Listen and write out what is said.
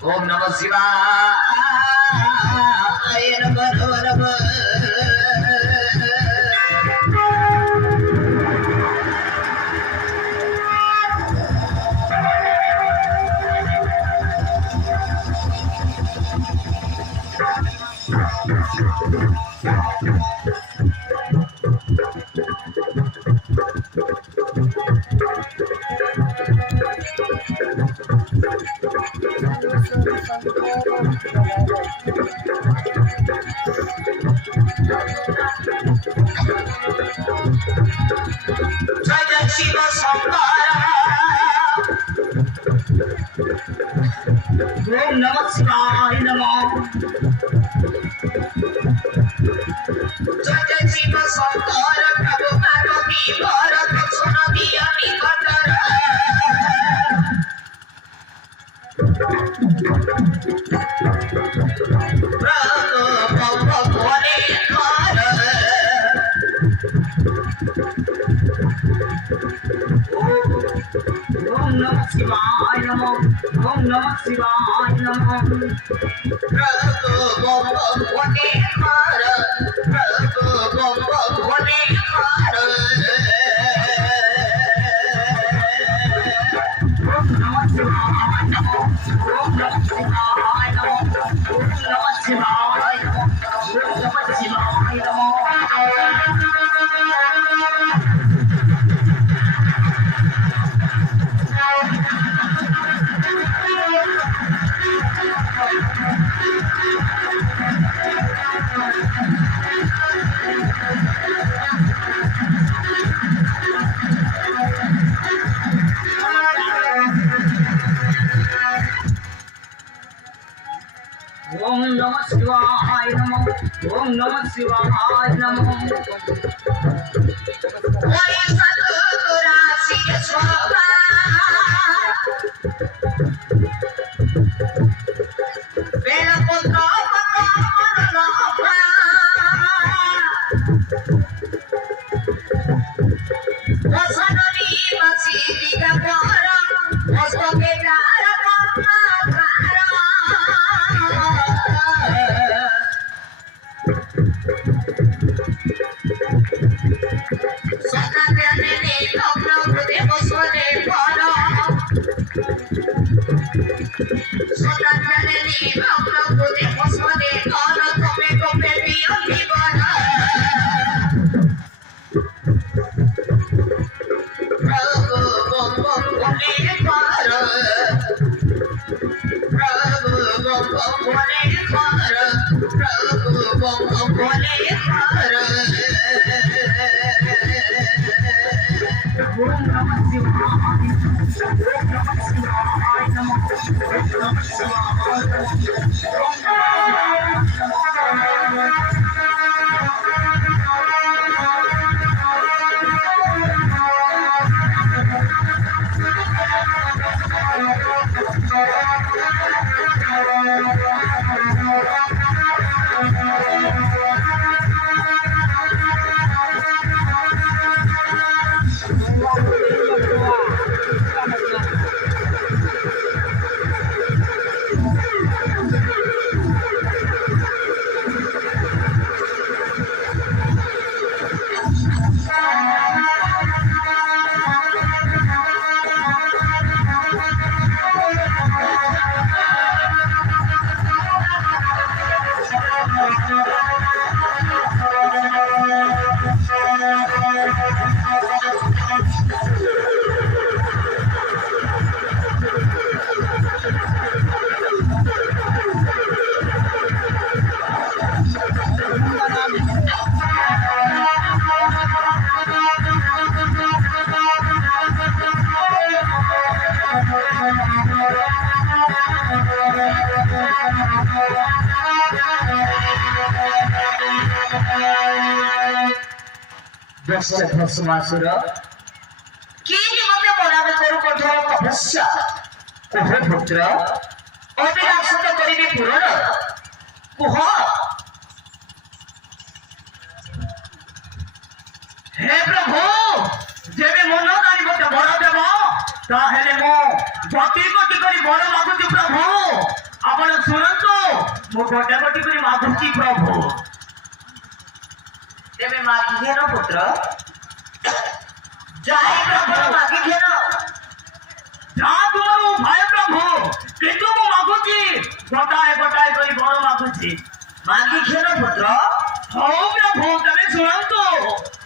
ओम नमः शिवाय नमः नमः ओम नमः शिवाय नमः जय शिव शंकर प्रभु पार्वती भरत सुनदिया निकटर प्रभु भगवाने कर ओम नमः शिवाय नमः ओम नमः शिवाय नमः प्रभु भगवाने कर प्रभु भगवाने कर ओम नमः शिवाय नमः ओम नमः शिवाय नमः ओम नमः शिवाय नमः ओम नमः शिवाय नमः ओम नमः शिवाय नमः ओम नमः शिवाय नमः ओय सतगुरासी स्वाहा वेला पुत्र वसनरी मसी दिगंबर वस्तके Santa Terra, बोले ओम नमः शिवाय ओम नमः शिवाय नमः ओम नमः शिवाय भस्मासुर किंतु मते बनावे करू कठोर तपस्या कुह पुत्र अभिलाष तो करिबी पूरण कुह हे प्रभु जेबे मन तारी मते बड़ देव ताहेले मो गति गति करी बड़ मागुची प्रभु आपण सुनंतो मो गति गति करी मागुची प्रभु तेरे मागी घेनो पुत्र जाए प्रभु मागी घेनो जा तुम्हारो भाई प्रभु किंतु मो मागुची गोटाए गोटाए करी बड़ मागुची मागी घेनो पुत्र हो प्रभु तने सुनंतो